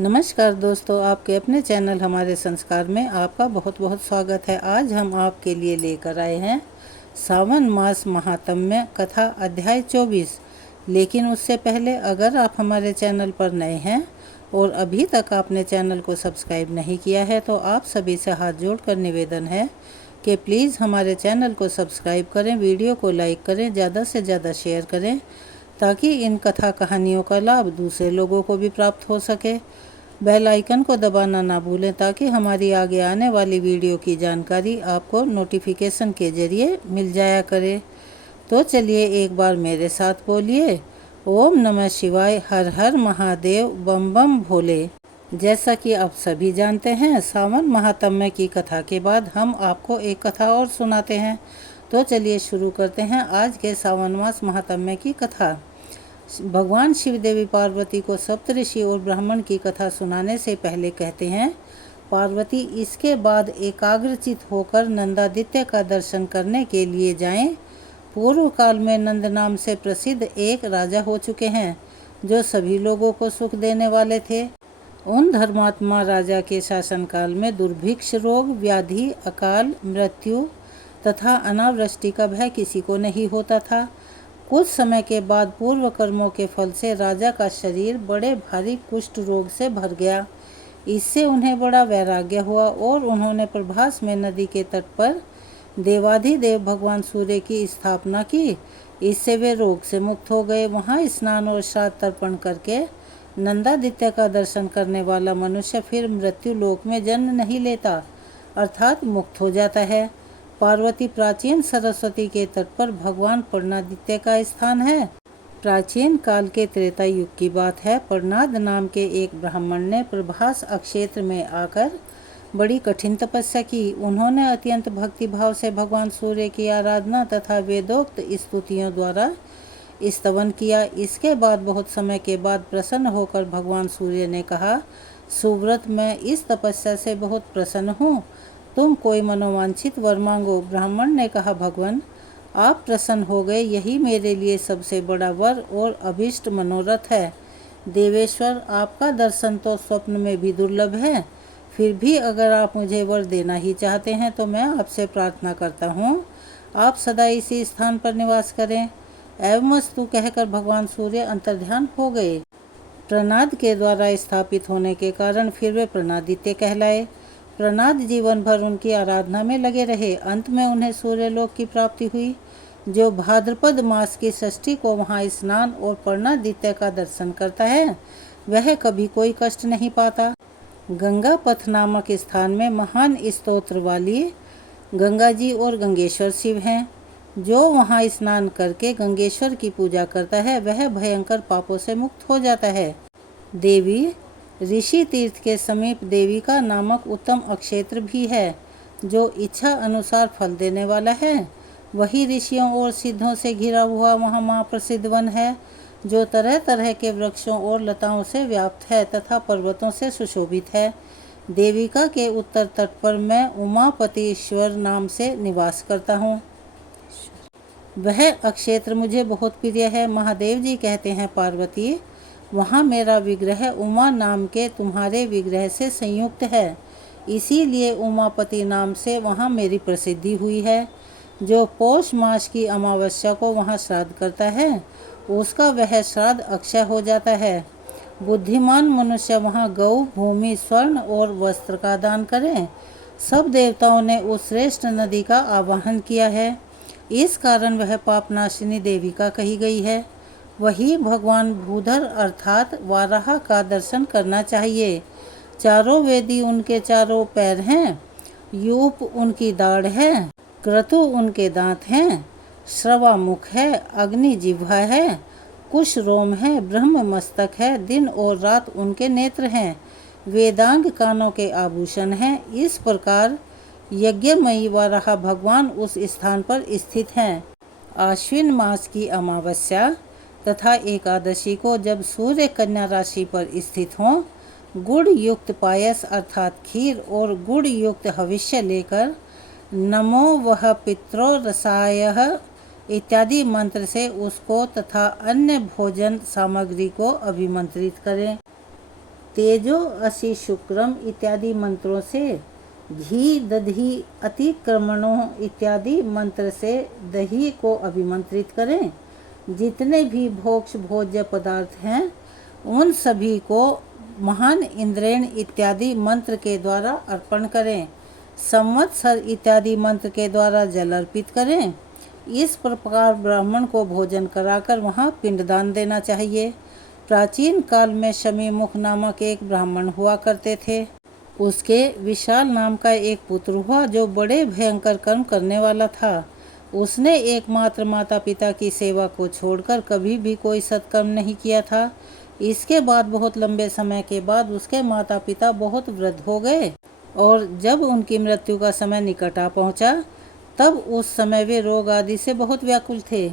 नमस्कार दोस्तों, आपके अपने चैनल हमारे संस्कार में आपका बहुत बहुत स्वागत है। आज हम आपके लिए लेकर आए हैं सावन मास महात्म्य कथा अध्याय 24। लेकिन उससे पहले अगर आप हमारे चैनल पर नए हैं और अभी तक आपने चैनल को सब्सक्राइब नहीं किया है तो आप सभी से हाथ जोड़कर निवेदन है कि प्लीज़ हमारे चैनल को सब्सक्राइब करें, वीडियो को लाइक करें, ज़्यादा से ज़्यादा शेयर करें ताकि इन कथा कहानियों का लाभ दूसरे लोगों को भी प्राप्त हो सके। बेल आइकन को दबाना ना भूलें ताकि हमारी आगे आने वाली वीडियो की जानकारी आपको नोटिफिकेशन के ज़रिए मिल जाया करे। तो चलिए एक बार मेरे साथ बोलिए, ओम नमः शिवाय, हर हर महादेव, बम बम भोले। जैसा कि आप सभी जानते हैं, सावन महात्म्य की कथा के बाद हम आपको एक कथा और सुनाते हैं। तो चलिए शुरू करते हैं आज के सावन मास महात्म्य की कथा। भगवान शिव देवी पार्वती को सप्तऋषि और ब्राह्मण की कथा सुनाने से पहले कहते हैं, पार्वती इसके बाद एकाग्रचित होकर नंदादित्य का दर्शन करने के लिए जाएं। पूर्व काल में नंद नाम से प्रसिद्ध एक राजा हो चुके हैं जो सभी लोगों को सुख देने वाले थे। उन धर्मात्मा राजा के शासनकाल में दुर्भिक्ष, रोग, व्याधि, अकाल मृत्यु तथा अनावृष्टि का भय किसी को नहीं होता था। कुछ समय के बाद पूर्व कर्मों के फल से राजा का शरीर बड़े भारी कुष्ठ रोग से भर गया। इससे उन्हें बड़ा वैराग्य हुआ और उन्होंने प्रभास में नदी के तट पर देवाधिदेव भगवान सूर्य की स्थापना की। इससे वे रोग से मुक्त हो गए। वहाँ स्नान और श्राद्ध तर्पण करके नंदादित्य का दर्शन करने वाला मनुष्य फिर मृत्यु लोक में जन्म नहीं लेता, अर्थात मुक्त हो जाता है। पार्वती प्राचीन सरस्वती के तट पर भगवान पर्णादित्य का स्थान है। प्राचीन काल के त्रेता युग की बात है। पर्णाद नाम के एक ब्राह्मण ने प्रभास अक्षेत्र में आकर बड़ी कठिन तपस्या की। उन्होंने अत्यंत भक्ति भाव से भगवान सूर्य की आराधना तथा वेदोक्त स्तुतियों द्वारा स्तवन किया। इसके बाद बहुत समय के बाद प्रसन्न होकर भगवान सूर्य ने कहा, सुव्रत, मैं इस तपस्या से बहुत प्रसन्न हूँ, तुम कोई मनोवांछित वर मांगो। ब्राह्मण ने कहा, भगवान, आप प्रसन्न हो गए, यही मेरे लिए सबसे बड़ा वर और अभीष्ट मनोरथ है। देवेश्वर, आपका दर्शन तो स्वप्न में भी दुर्लभ है, फिर भी अगर आप मुझे वर देना ही चाहते हैं तो मैं आपसे प्रार्थना करता हूँ, आप सदा इसी स्थान पर निवास करें। एवमस्तु कहकर भगवान सूर्य अंतर्ध्यान हो गए। प्रणाद के द्वारा स्थापित होने के कारण फिर वे प्रणादित्य कहलाए। प्रणाद जीवन भर उनकी आराधना में लगे रहे। अंत में उन्हें सूर्यलोक की प्राप्ति हुई। जो भाद्रपद मास की षष्ठी को वहाँ स्नान और पर्णादित्य का दर्शन करता है वह कभी कोई कष्ट नहीं पाता। गंगा पथ नामक स्थान में महान स्तोत्र वाली गंगा जी और गंगेश्वर शिव हैं। जो वहाँ स्नान करके गंगेश्वर की पूजा करता है वह भयंकर पापों से मुक्त हो जाता है। देवी ऋषि तीर्थ के समीप देविका नामक उत्तम अक्षेत्र भी है जो इच्छा अनुसार फल देने वाला है। वही ऋषियों और सिद्धों से घिरा हुआ वहाँ महाप्रसिद्ध वन है जो तरह तरह के वृक्षों और लताओं से व्याप्त है तथा पर्वतों से सुशोभित है। देविका के उत्तर तट पर मैं उमापतीश्वर नाम से निवास करता हूँ। वह अक्षेत्र मुझे बहुत प्रिय है। महादेव जी कहते हैं, पार्वती, वहाँ मेरा विग्रह उमा नाम के तुम्हारे विग्रह से संयुक्त है, इसीलिए उमापति नाम से वहाँ मेरी प्रसिद्धि हुई है। जो पौष मास की अमावस्या को वहाँ श्राद्ध करता है उसका वह श्राद्ध अक्षय हो जाता है। बुद्धिमान मनुष्य वहाँ गौ, भूमि, स्वर्ण और वस्त्र का दान करें। सब देवताओं ने उस श्रेष्ठ नदी का आवाहन किया है, इस कारण वह पापनाशिनी देविका कही गई है। वही भगवान भूधर अर्थात वाराह का दर्शन करना चाहिए। चारों वेदी उनके चारों पैर हैं, यूप उनकी दाढ़ है, क्रतु उनके दांत हैं, श्रवा मुख है, अग्नि जिह्वा है, कुश रोम है, ब्रह्म मस्तक है, दिन और रात उनके नेत्र हैं, वेदांग कानों के आभूषण हैं। इस प्रकार यज्ञमयी वाराह भगवान उस स्थान पर स्थित हैं। आश्विन मास की अमावस्या तथा एकादशी को जब सूर्य कन्या राशि पर स्थित हों, गुड़ युक्त पायस अर्थात खीर और गुड़ युक्त हविष्य लेकर नमो वह पित्रो रसायः इत्यादि मंत्र से उसको तथा अन्य भोजन सामग्री को अभिमंत्रित करें। तेजो असि शुक्रम इत्यादि मंत्रों से, घी दधि अतिक्रमणों इत्यादि मंत्र से दही को अभिमंत्रित करें। जितने भी भोक्ष भोज्य पदार्थ हैं उन सभी को महान इंद्रेण इत्यादि मंत्र के द्वारा अर्पण करें। संवत्सर इत्यादि मंत्र के द्वारा जल अर्पित करें। इस प्रकार ब्राह्मण को भोजन कराकर वहाँ पिंडदान देना चाहिए। प्राचीन काल में शमी मुख नामक एक ब्राह्मण हुआ करते थे। उसके विशाल नाम का एक पुत्र हुआ जो बड़े भयंकर कर्म करने वाला था। उसने एकमात्र माता पिता की सेवा को छोड़कर कभी भी कोई सत्कर्म नहीं किया था। इसके बाद बहुत लंबे समय के बाद उसके माता पिता बहुत वृद्ध हो गए और जब उनकी मृत्यु का समय निकट आ पहुंचा तब उस समय वे रोग आदि से बहुत व्याकुल थे।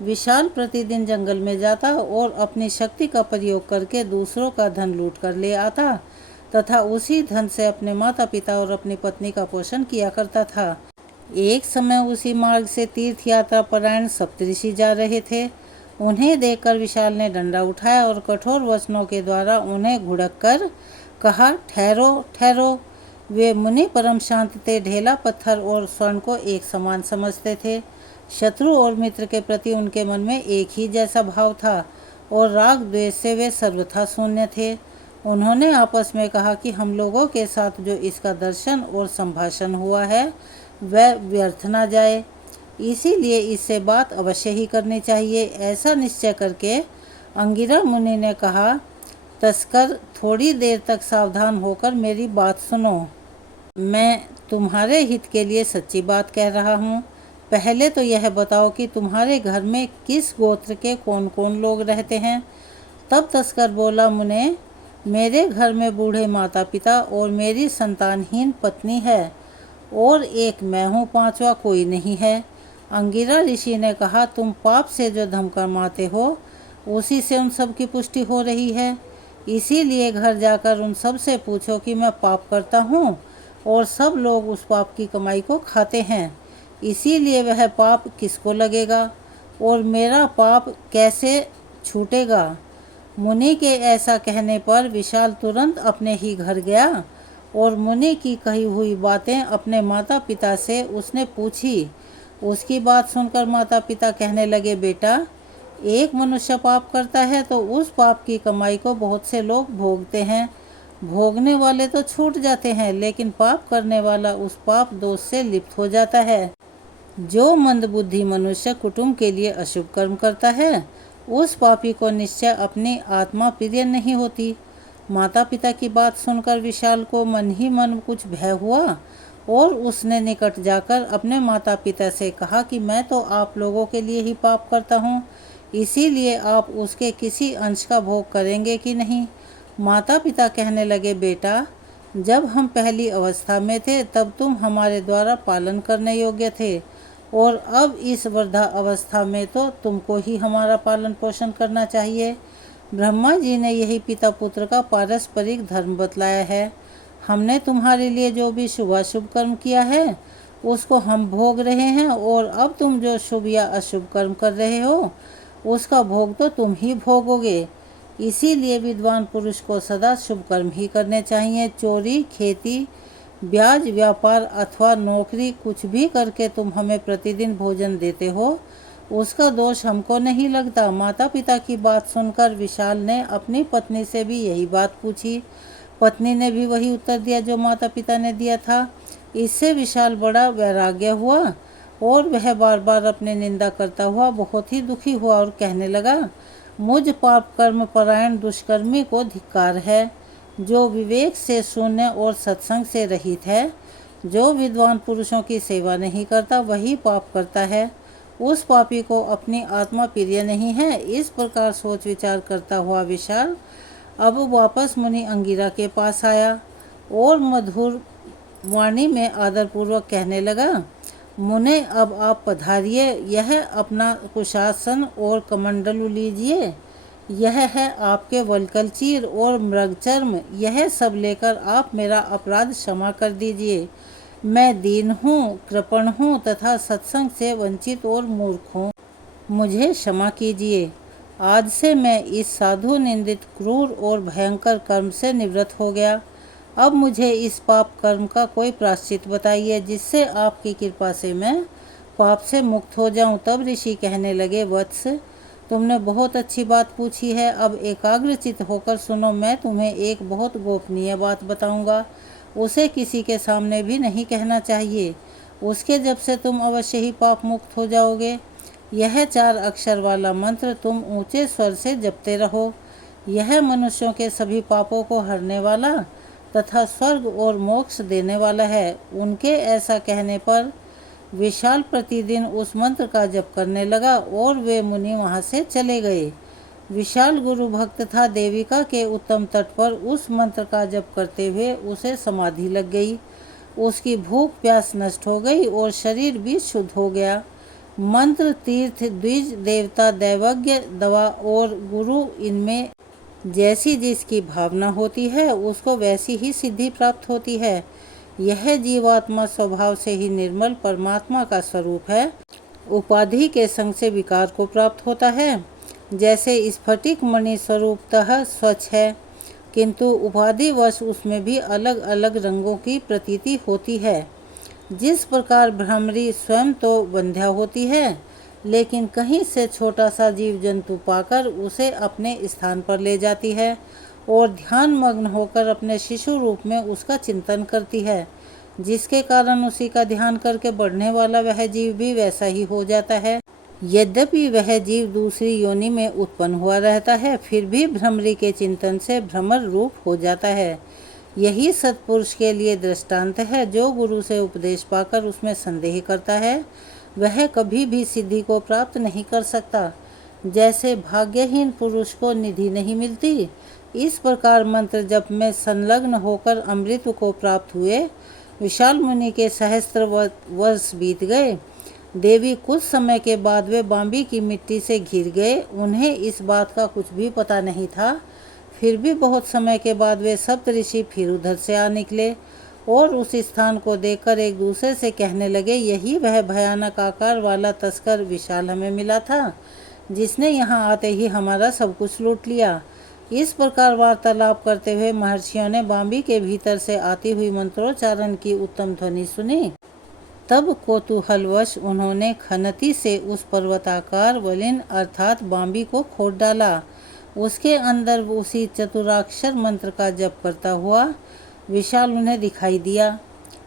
विशाल प्रतिदिन जंगल में जाता और अपनी शक्ति का प्रयोग करके दूसरों का धन लूट कर ले आता तथा उसी धन से अपने माता पिता और अपनी पत्नी का पोषण किया करता था। एक समय उसी मार्ग से तीर्थ यात्रा परायण सप्तऋषि जा रहे थे। उन्हें देखकर विशाल ने डंडा उठाया और कठोर वचनों के द्वारा उन्हें घुड़क कर कहा, ठहरो ठहरो। वे मुनि परम शांत थे, ढेला पत्थर और स्वर्ण को एक समान समझते थे। शत्रु और मित्र के प्रति उनके मन में एक ही जैसा भाव था और राग द्वेष से वे सर्वथा शून्य थे। उन्होंने आपस में कहा कि हम लोगों के साथ जो इसका दर्शन और संभाषण हुआ है वह व्यर्थ न जाए, इसीलिए इससे बात अवश्य ही करनी चाहिए। ऐसा निश्चय करके अंगिरा मुनि ने कहा, तस्कर थोड़ी देर तक सावधान होकर मेरी बात सुनो। मैं तुम्हारे हित के लिए सच्ची बात कह रहा हूँ। पहले तो यह बताओ कि तुम्हारे घर में किस गोत्र के कौन कौन लोग रहते हैं। तब तस्कर बोला, मुने, मेरे घर में बूढ़े माता पिता और मेरी संतानहीन पत्नी है और एक मैं हूँ, पांचवा कोई नहीं है। अंगिरा ऋषि ने कहा, तुम पाप से जो धम कमाते हो उसी से उन सब की पुष्टि हो रही है। इसीलिए घर जाकर उन सब से पूछो कि मैं पाप करता हूँ और सब लोग उस पाप की कमाई को खाते हैं, इसीलिए वह पाप किसको लगेगा और मेरा पाप कैसे छूटेगा। मुनि के ऐसा कहने पर विशाल तुरंत अपने ही घर गया और मुनि की कही हुई बातें अपने माता पिता से उसने पूछी। उसकी बात सुनकर माता पिता कहने लगे, बेटा, एक मनुष्य पाप करता है तो उस पाप की कमाई को बहुत से लोग भोगते हैं। भोगने वाले तो छूट जाते हैं, लेकिन पाप करने वाला उस पाप दोष से लिप्त हो जाता है। जो मंदबुद्धि मनुष्य कुटुंब के लिए अशुभ कर्म करता है उस पापी को निश्चय अपनी आत्मा प्रिय नहीं होती। माता पिता की बात सुनकर विशाल को मन ही मन कुछ भय हुआ और उसने निकट जाकर अपने माता पिता से कहा कि मैं तो आप लोगों के लिए ही पाप करता हूँ, इसीलिए आप उसके किसी अंश का भोग करेंगे कि नहीं। माता पिता कहने लगे, बेटा, जब हम पहली अवस्था में थे तब तुम हमारे द्वारा पालन करने योग्य थे और अब इस वृद्धा अवस्था में तो तुमको ही हमारा पालन पोषण करना चाहिए। ब्रह्मा जी ने यही पिता पुत्र का पारस्परिक धर्म बतलाया है। हमने तुम्हारे लिए जो भी शुभाशुभ कर्म किया है उसको हम भोग रहे हैं और अब तुम जो शुभ या अशुभ कर्म कर रहे हो उसका भोग तो तुम ही भोगोगे। इसीलिए विद्वान पुरुष को सदा शुभ कर्म ही करने चाहिए। चोरी, खेती, ब्याज व्यापार अथवा नौकरी कुछ भी करके तुम हमें प्रतिदिन भोजन देते हो उसका दोष हमको नहीं लगता। माता पिता की बात सुनकर विशाल ने अपनी पत्नी से भी यही बात पूछी। पत्नी ने भी वही उत्तर दिया जो माता पिता ने दिया था। इससे विशाल बड़ा वैराग्य हुआ और वह बार बार अपने निंदा करता हुआ बहुत ही दुखी हुआ और कहने लगा, मुझ पाप कर्म परायण दुष्कर्मी को धिक्कार है। जो विवेक से शून्य और सत्संग से रहित है, जो विद्वान पुरुषों की सेवा नहीं करता वही पाप करता है। उस पापी को अपनी आत्मा प्रिय नहीं है। इस प्रकार सोच विचार करता हुआ विशाल अब वापस मुनि अंगिरा के पास आया और मधुर वाणी में आदरपूर्वक कहने लगा, मुने, अब आप पधारिए। यह अपना कुशासन और कमंडलू लीजिए। यह है आपके वलकलचीर और मृगचर्म। यह सब लेकर आप मेरा अपराध क्षमा कर दीजिए। मैं दीन हूँ, कृपण हूँ तथा सत्संग से वंचित और मूर्ख हूँ। मुझे क्षमा कीजिए। आज से मैं इस साधु निंदित क्रूर और भयंकर कर्म से निवृत्त हो गया। अब मुझे इस पाप कर्म का कोई प्रायश्चित बताइए जिससे आपकी कृपा से मैं पाप से मुक्त हो जाऊं। तब ऋषि कहने लगे, वत्स, तुमने बहुत अच्छी बात पूछी है। अब एकाग्रचित होकर सुनो, मैं तुम्हें एक बहुत गोपनीय बात बताऊंगा। उसे किसी के सामने भी नहीं कहना चाहिए। उसके जब से तुम अवश्य ही पाप मुक्त हो जाओगे। यह 4 अक्षर वाला मंत्र तुम ऊंचे स्वर से जपते रहो। यह मनुष्यों के सभी पापों को हरने वाला तथा स्वर्ग और मोक्ष देने वाला है। उनके ऐसा कहने पर विशाल प्रतिदिन उस मंत्र का जप करने लगा और वे मुनि वहां से चले गए। विशाल गुरु भक्त था। देविका के उत्तम तट पर उस मंत्र का जप करते हुए उसे समाधि लग गई। उसकी भूख प्यास नष्ट हो गई और शरीर भी शुद्ध हो गया। मंत्र, तीर्थ, द्विज, देवता, दैवज्ञ, दवा और गुरु, इनमें जैसी जिसकी भावना होती है उसको वैसी ही सिद्धि प्राप्त होती है। यह जीवात्मा स्वभाव से ही निर्मल परमात्मा का स्वरूप है। उपाधि के संग से विकार को प्राप्त होता है। जैसे स्फटिक मणि स्वरूपतः स्वच्छ है, किंतु उपाधिवश उसमें भी अलग अलग रंगों की प्रतीति होती है। जिस प्रकार भ्रामरी स्वयं तो बंध्या होती है, लेकिन कहीं से छोटा सा जीव जंतु पाकर उसे अपने स्थान पर ले जाती है और ध्यान मग्न होकर अपने शिशु रूप में उसका चिंतन करती है, जिसके कारण उसी का ध्यान करके बढ़ने वाला वह जीव भी वैसा ही हो जाता है। यद्यपि वह जीव दूसरी योनि में उत्पन्न हुआ रहता है, फिर भी भ्रमरी के चिंतन से भ्रमर रूप हो जाता है। यही सत्पुरुष के लिए दृष्टांत है। जो गुरु से उपदेश पाकर उसमें संदेह करता है, वह कभी भी सिद्धि को प्राप्त नहीं कर सकता। जैसे भाग्यहीन पुरुष को निधि नहीं मिलती, इस प्रकार मंत्र जप में संलग्न होकर अमृत को प्राप्त हुए विशाल मुनि के सहस्त्र वर्ष बीत गए। देवी कुछ समय के बाद वे बांबी की मिट्टी से घिर गए। उन्हें इस बात का कुछ भी पता नहीं था। फिर भी बहुत समय के बाद वे सप्तऋषि फिर उधर से आ निकले और उस स्थान को देखकर एक दूसरे से कहने लगे, यही वह भयानक आकार वाला तस्कर विशाल हमें मिला था, जिसने यहाँ आते ही हमारा सब कुछ लूट लिया। इस प्रकार वार्तालाप करते हुए महर्षियों ने बांबी के भीतर से आती हुई मंत्रोच्चारण की उत्तम ध्वनि सुनी। तब कौतूहलवश उन्होंने खनती से उस पर्वताकार वलिन अर्थात बांबी को खोद डाला। उसके अंदर उसी चतुराक्षर मंत्र का जप करता हुआ विशाल उन्हें दिखाई दिया।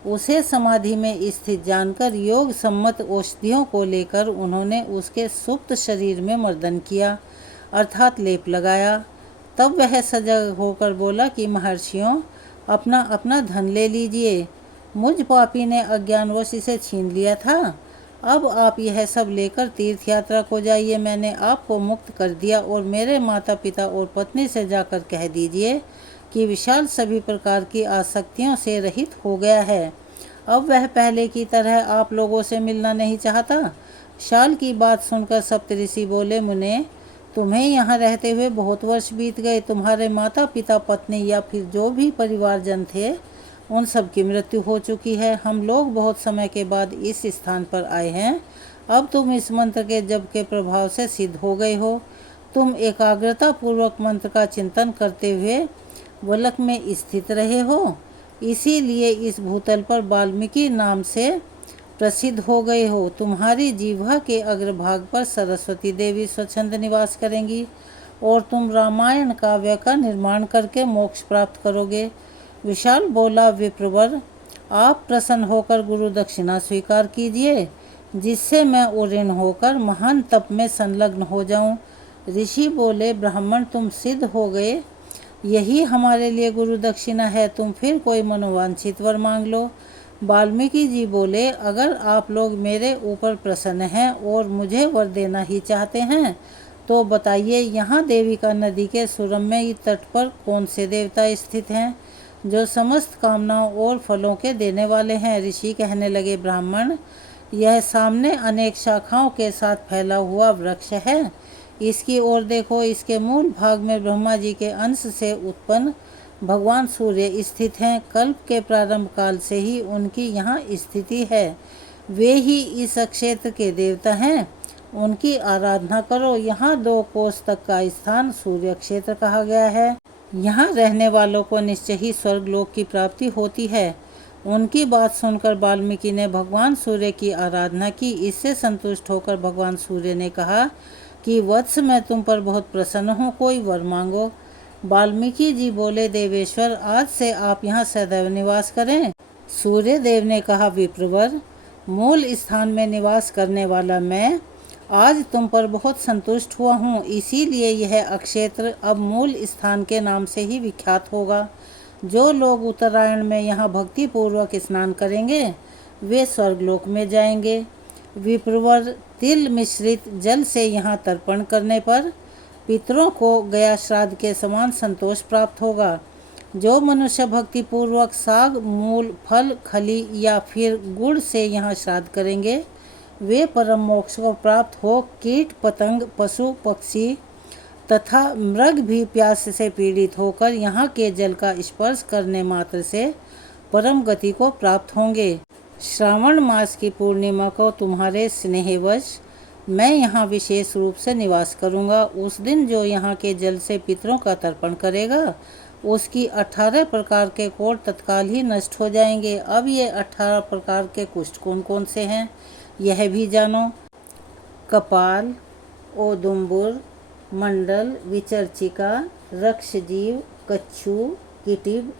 उसे समाधि में स्थित जानकर योग सम्मत औषधियों को लेकर उन्होंने उसके सुप्त शरीर में मर्दन किया अर्थात लेप लगाया। तब वह सजग होकर बोला कि महर्षियों, अपना अपना धन ले लीजिए। मुझ पापी ने अज्ञानवश इसे छीन लिया था। अब आप यह सब लेकर तीर्थ यात्रा को जाइए। मैंने आपको मुक्त कर दिया और मेरे माता पिता और पत्नी से जाकर कह दीजिए कि विशाल सभी प्रकार की आसक्तियों से रहित हो गया है। अब वह पहले की तरह आप लोगों से मिलना नहीं चाहता। शाल की बात सुनकर सप्तऋषि बोले, मुने, तुम्हें यहाँ रहते हुए बहुत वर्ष बीत गए। तुम्हारे माता पिता, पत्नी या फिर जो भी परिवारजन थे, उन सब की मृत्यु हो चुकी है। हम लोग बहुत समय के बाद इस स्थान पर आए हैं। अब तुम इस मंत्र के जप के प्रभाव से सिद्ध हो गए हो। तुम एकाग्रता पूर्वक मंत्र का चिंतन करते हुए वलक में स्थित रहे हो, इसीलिए इस भूतल पर वाल्मीकि नाम से प्रसिद्ध हो गए हो। तुम्हारी जिह्वा के अग्रभाग पर सरस्वती देवी स्वच्छंद निवास करेंगी और तुम रामायण काव्य का निर्माण करके मोक्ष प्राप्त करोगे। विशाल बोला, विप्रवर, आप प्रसन्न होकर गुरु दक्षिणा स्वीकार कीजिए, जिससे मैं उऋण होकर महान तप में संलग्न हो जाऊं। ऋषि बोले, ब्राह्मण, तुम सिद्ध हो गए, यही हमारे लिए गुरु दक्षिणा है। तुम फिर कोई मनोवांछित वर मांग लो। वाल्मीकि जी बोले, अगर आप लोग मेरे ऊपर प्रसन्न हैं और मुझे वर देना ही चाहते हैं तो बताइए, यहाँ देविका नदी के सुरम्य तट पर कौन से देवता स्थित हैं जो समस्त कामनाओं और फलों के देने वाले हैं। ऋषि कहने लगे, ब्राह्मण, यह सामने अनेक शाखाओं के साथ फैला हुआ वृक्ष है। इसकी ओर देखो। इसके मूल भाग में ब्रह्मा जी के अंश से उत्पन्न भगवान सूर्य स्थित हैं। कल्प के प्रारंभ काल से ही उनकी यहाँ स्थिति है। वे ही इस क्षेत्र के देवता हैं। उनकी आराधना करो। यहाँ 2 कोस तक का स्थान सूर्य क्षेत्र कहा गया है। यहाँ रहने वालों को निश्चय ही स्वर्ग लोक की प्राप्ति होती है। उनकी बात सुनकर वाल्मीकि ने भगवान सूर्य की आराधना की। इससे संतुष्ट होकर भगवान सूर्य ने कहा कि वत्स, मैं तुम पर बहुत प्रसन्न हूँ, कोई वर मांगो। वाल्मीकि जी बोले, देवेश्वर, आज से आप यहाँ सदैव निवास करें। सूर्य देव ने कहा, विप्रवर, मूल स्थान में निवास करने वाला मैं आज तुम पर बहुत संतुष्ट हुआ हूँ, इसीलिए यह अक्षेत्र अब मूल स्थान के नाम से ही विख्यात होगा। जो लोग उत्तरायण में यहाँ भक्ति पूर्वक स्नान करेंगे वे स्वर्गलोक में जाएंगे। विप्रवर, तिल मिश्रित जल से यहाँ तर्पण करने पर पितरों को गया श्राद्ध के समान संतोष प्राप्त होगा। जो मनुष्य भक्ति पूर्वक साग, मूल, फल, खली या फिर गुड़ से यहाँ श्राद्ध करेंगे वे परम मोक्ष को प्राप्त हो कीट पतंग, पशु पक्षी तथा मृग भी प्यास से पीड़ित होकर यहाँ के जल का स्पर्श करने मात्र से परम गति को प्राप्त होंगे। श्रावण मास की पूर्णिमा को तुम्हारे स्नेहवश मैं यहाँ विशेष रूप से निवास करूँगा। उस दिन जो यहाँ के जल से पितरों का तर्पण करेगा उसकी 18 प्रकार के कोढ़ तत्काल ही नष्ट हो जाएंगे। अब ये 18 प्रकार के कुष्ठ कौन कौन से हैं यह भी जानो। कपाल, औदुंबर, मंडल, विचर्चिका, रक्षजीव, कच्छू, किटिब,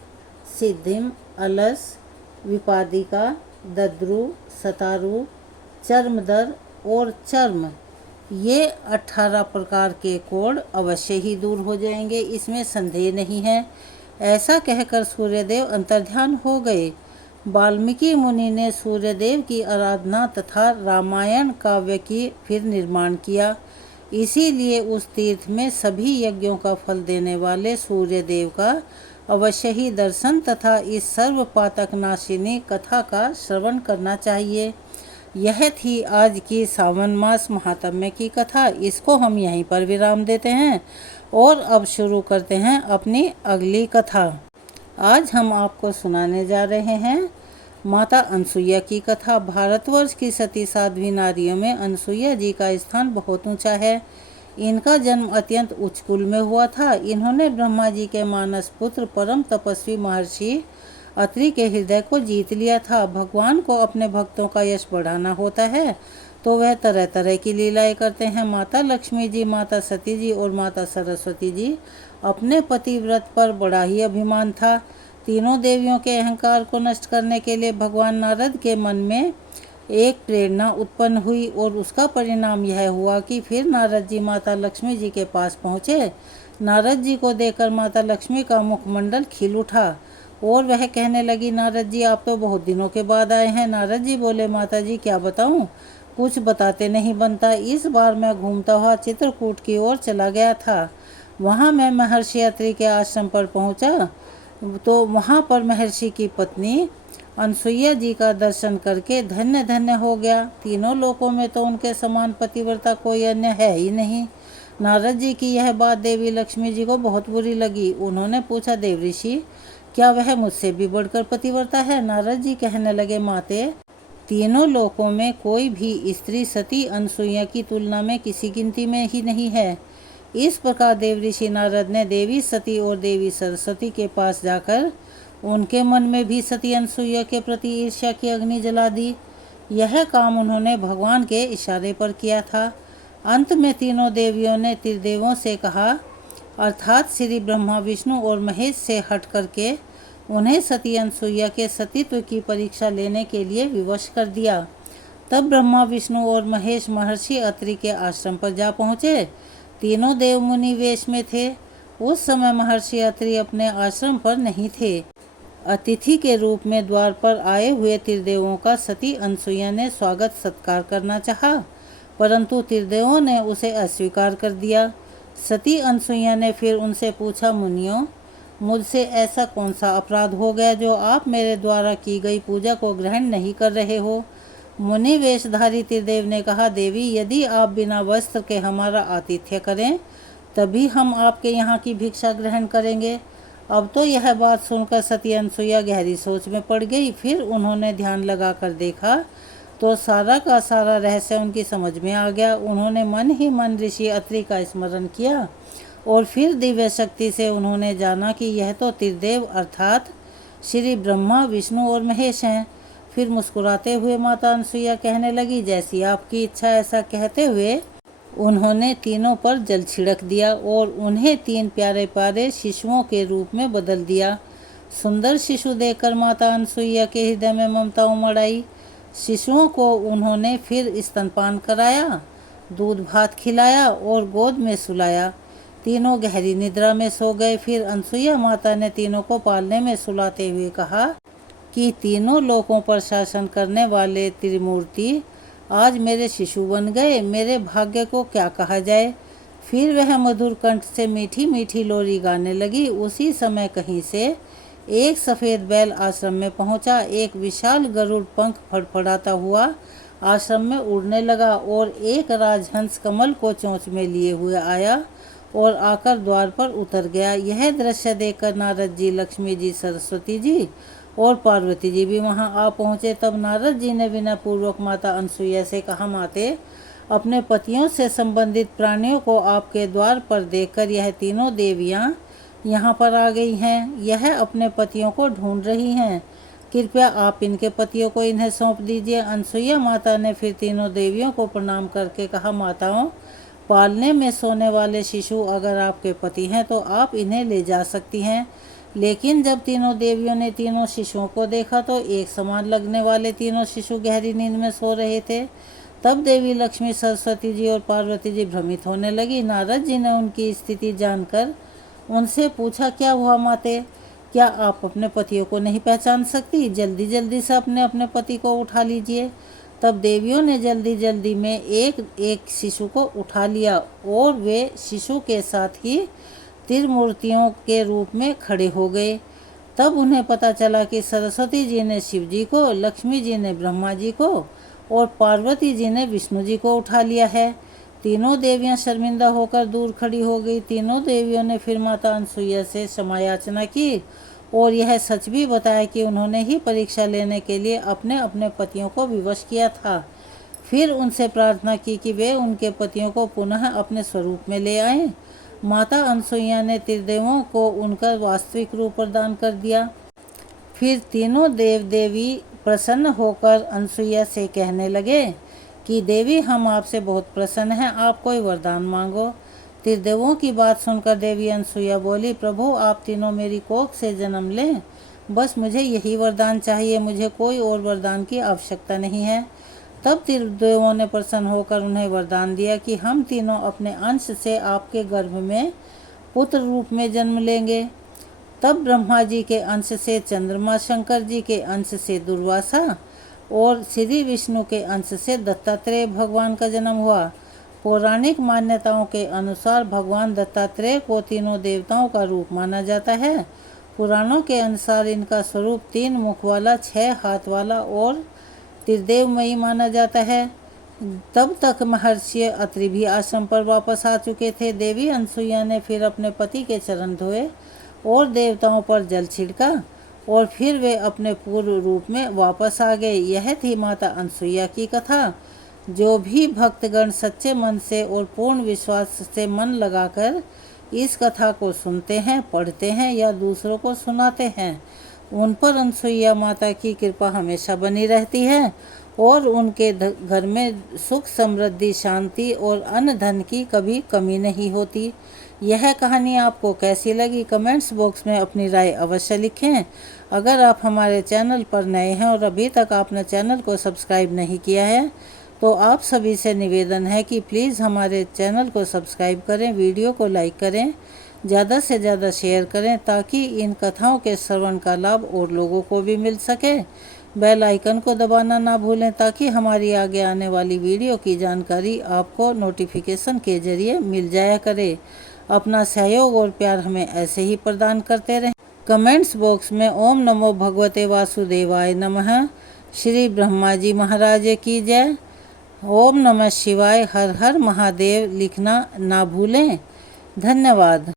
सिद्धिम, अलस, विपादिका, दद्रु, सतारु, चर्मदर और चर्म, ये 18 प्रकार के कोढ़ अवश्य ही दूर हो जाएंगे, इसमें संदेह नहीं है। ऐसा कहकर सूर्यदेव अंतर्ध्यान हो गए। वाल्मीकि मुनि ने सूर्यदेव की आराधना तथा रामायण काव्य की फिर निर्माण किया। इसीलिए उस तीर्थ में सभी यज्ञों का फल देने वाले सूर्यदेव का अवश्य ही दर्शन तथा इस सर्व पातक नाशिनी कथा का श्रवण करना चाहिए। यह थी आज की सावन मास महात्म्य की कथा। इसको हम यहीं पर विराम देते हैं और अब शुरू करते हैं अपनी अगली कथा। आज हम आपको सुनाने जा रहे हैं माता अनसुईया की कथा। भारतवर्ष की सती साध्वी नारियों में अनसुईया जी का स्थान बहुत ऊंचा है। इनका जन्म अत्यंत उच्च कुल में हुआ था। इन्होंने ब्रह्मा जी के मानस पुत्र परम तपस्वी महर्षि अत्रि के हृदय को जीत लिया था। भगवान को अपने भक्तों का यश बढ़ाना होता है तो वह तरह तरह की लीलाएं करते हैं। माता लक्ष्मी जी, माता सती जी और माता सरस्वती जी अपने पतिव्रत पर बड़ा ही अभिमान था। तीनों देवियों के अहंकार को नष्ट करने के लिए भगवान नारद के मन में एक प्रेरणा उत्पन्न हुई और उसका परिणाम यह हुआ कि फिर नारद जी माता लक्ष्मी जी के पास पहुँचे। नारद जी को देखकर माता लक्ष्मी का मुखमंडल खिल उठा और वह कहने लगी, नारद जी, आप तो बहुत दिनों के बाद आए हैं। नारद जी बोले, माता जी, क्या बताऊं, कुछ बताते नहीं बनता। इस बार मैं घूमता हुआ चित्रकूट की ओर चला गया था। वहां मैं महर्षि अत्रि के आश्रम पर पहुंचा तो वहां पर महर्षि की पत्नी अनसुईया जी का दर्शन करके धन्य धन्य हो गया। तीनों लोकों में तो उनके समान पतिव्रता कोई अन्य है ही नहीं। नारद जी की यह बात देवी लक्ष्मी जी को बहुत बुरी लगी। उन्होंने पूछा, देव ऋषि, क्या वह मुझसे भी बढ़कर पतिव्रता है? नारद जी कहने लगे, माते, तीनों लोकों में कोई भी स्त्री सती अनसुईया की तुलना में किसी गिनती में ही नहीं है। इस प्रकार देव ऋषि नारद ने देवी सती और देवी सरस्वती के पास जाकर उनके मन में भी सती अनसुईया के प्रति ईर्ष्या की अग्नि जला दी। यह काम उन्होंने भगवान के इशारे पर किया था। अंत में तीनों देवियों ने त्रिदेवों से कहा, अर्थात श्री ब्रह्मा, विष्णु और महेश से हट करके उन्हें सती अनसुईया के सतीत्व की परीक्षा लेने के लिए विवश कर दिया। तब ब्रह्मा, विष्णु और महेश महर्षि अत्रि के आश्रम पर जा पहुँचे। तीनों देव मुनि वेश में थे। उस समय महर्षि अत्रि अपने आश्रम पर नहीं थे। अतिथि के रूप में द्वार पर आए हुए त्रिदेवों का सती अनसुईया ने स्वागत सत्कार करना चाहा, परंतु त्रिदेवों ने उसे अस्वीकार कर दिया। सती अनसुईया ने फिर उनसे पूछा, मुनियों, मुझसे ऐसा कौन सा अपराध हो गया जो आप मेरे द्वारा की गई पूजा को ग्रहण नहीं कर रहे हो? मुनि वेशधारी त्रिदेव ने कहा, देवी, यदि आप बिना वस्त्र के हमारा आतिथ्य करें तभी हम आपके यहाँ की भिक्षा ग्रहण करेंगे। अब तो यह बात सुनकर सती अनसुईया गहरी सोच में पड़ गई। फिर उन्होंने ध्यान लगाकर देखा तो सारा का सारा रहस्य उनकी समझ में आ गया। उन्होंने मन ही मन ऋषि अत्रि का स्मरण किया और फिर दिव्य शक्ति से उन्होंने जाना कि यह तो त्रिदेव अर्थात श्री ब्रह्मा, विष्णु और महेश हैं। फिर मुस्कुराते हुए माता अनसुईया कहने लगी, जैसी आपकी इच्छा। ऐसा कहते हुए उन्होंने तीनों पर जल छिड़क दिया और उन्हें 3 प्यारे प्यारे शिशुओं के रूप में बदल दिया। सुंदर शिशु देखकर माता अनसुईया के हृदय में ममता उमड़ आई। शिशुओं को उन्होंने फिर स्तनपान कराया, दूध भात खिलाया और गोद में सुलाया। तीनों गहरी निद्रा में सो गए। फिर अनसुईया माता ने तीनों को पालने में सुलाते हुए कहा कि तीनों लोकों पर शासन करने वाले त्रिमूर्ति आज मेरे शिशु बन गए, मेरे भाग्य को क्या कहा जाए। फिर वह मधुर कंठ से मीठी मीठी लोरी गाने लगी। उसी समय कहीं से एक सफ़ेद बैल आश्रम में पहुंचा। एक विशाल गरुड़ पंख फड़फड़ाता हुआ आश्रम में उड़ने लगा और एक राजहंस कमल को चोंच में लिए हुए आया और आकर द्वार पर उतर गया। यह दृश्य देखकर नारद जी, लक्ष्मी जी, सरस्वती जी और पार्वती जी भी वहां आ पहुंचे। तब नारद जी ने विनय पूर्वक माता अनसुईया से कहा, माते, अपने पतियों से संबंधित प्राणियों को आपके द्वार पर देखकर यह तीनों देवियां यहाँ पर आ गई हैं। यह अपने पतियों को ढूंढ रही हैं। कृपया आप इनके पतियों को इन्हें सौंप दीजिए। अनसुईया माता ने फिर तीनों देवियों को प्रणाम करके कहा, माताओं, पालने में सोने वाले शिशु अगर आपके पति हैं तो आप इन्हें ले जा सकती हैं। लेकिन जब तीनों देवियों ने तीनों शिशुओं को देखा तो एक समान लगने वाले तीनों शिशु गहरी नींद में सो रहे थे। तब देवी लक्ष्मी, सरस्वती जी और पार्वती जी भ्रमित होने लगी। नारद जी ने उनकी स्थिति जानकर उनसे पूछा, क्या हुआ माते? क्या आप अपने पतियों को नहीं पहचान सकती? जल्दी जल्दी से अपने अपने पति को उठा लीजिए। तब देवियों ने जल्दी जल्दी में एक एक शिशु को उठा लिया और वे शिशु के साथ ही त्रिमूर्तियों के रूप में खड़े हो गए। तब उन्हें पता चला कि सरस्वती जी ने शिव जी को, लक्ष्मी जी ने ब्रह्मा जी को और पार्वती जी ने विष्णु जी को उठा लिया है। तीनों देवियां शर्मिंदा होकर दूर खड़ी हो गई। तीनों देवियों ने फिर माता अनसुईया से क्षमा याचना की और यह सच भी बताया कि उन्होंने ही परीक्षा लेने के लिए अपने अपने पतियों को विवश किया था। फिर उनसे प्रार्थना की कि वे उनके पतियों को पुनः अपने स्वरूप में ले आएं। माता अनसुईया ने त्रिदेवों को उनका वास्तविक रूप प्रदान कर दिया। फिर तीनों देव देवी प्रसन्न होकर अनसुईया से कहने लगे कि देवी, हम आपसे बहुत प्रसन्न हैं, आप कोई वरदान मांगो। त्रिदेवों की बात सुनकर देवी अनसुईया बोली, प्रभु, आप तीनों मेरी कोख से जन्म लें, बस मुझे यही वरदान चाहिए, मुझे कोई और वरदान की आवश्यकता नहीं है। तब त्रिदेवों ने प्रसन्न होकर उन्हें वरदान दिया कि हम तीनों अपने अंश से आपके गर्भ में पुत्र रूप में जन्म लेंगे। तब ब्रह्मा जी के अंश से चंद्रमा, शंकर जी के अंश से दुर्वासा और श्री विष्णु के अंश से दत्तात्रेय भगवान का जन्म हुआ। पौराणिक मान्यताओं के अनुसार भगवान दत्तात्रेय को तीनों देवताओं का रूप माना जाता है। पुराणों के अनुसार इनका स्वरूप 3 मुख वाला, 6 हाथ वाला और त्रिदेवमयी माना जाता है। तब तक महर्षि अत्रि भी आश्रम पर वापस आ चुके थे। देवी अनसुईया ने फिर अपने पति के चरण धोए और देवताओं पर जल छिड़का और फिर वे अपने पूर्व रूप में वापस आ गए। यह थी माता अनसुईया की कथा। जो भी भक्तगण सच्चे मन से और पूर्ण विश्वास से मन लगाकर इस कथा को सुनते हैं, पढ़ते हैं या दूसरों को सुनाते हैं, उन पर अनसुईया माता की कृपा हमेशा बनी रहती है और उनके घर में सुख, समृद्धि, शांति और अन्न धन की कभी कमी नहीं होती। यह कहानी आपको कैसी लगी? कमेंट्स बॉक्स में अपनी राय अवश्य लिखें। अगर आप हमारे चैनल पर नए हैं और अभी तक आपने चैनल को सब्सक्राइब नहीं किया है तो आप सभी से निवेदन है कि प्लीज़ हमारे चैनल को सब्सक्राइब करें, वीडियो को लाइक करें, ज़्यादा से ज़्यादा शेयर करें ताकि इन कथाओं के श्रवण का लाभ और लोगों को भी मिल सके। बेल आइकन को दबाना ना भूलें ताकि हमारी आगे आने वाली वीडियो की जानकारी आपको नोटिफिकेशन के जरिए मिल जाया करे। अपना सहयोग और प्यार हमें ऐसे ही प्रदान करते रहें। कमेंट्स बॉक्स में ओम नमो भगवते वासुदेवाय नमः, श्री ब्रह्मा जी महाराज की जय, ओम नमः शिवाय, हर हर महादेव लिखना ना भूलें। धन्यवाद।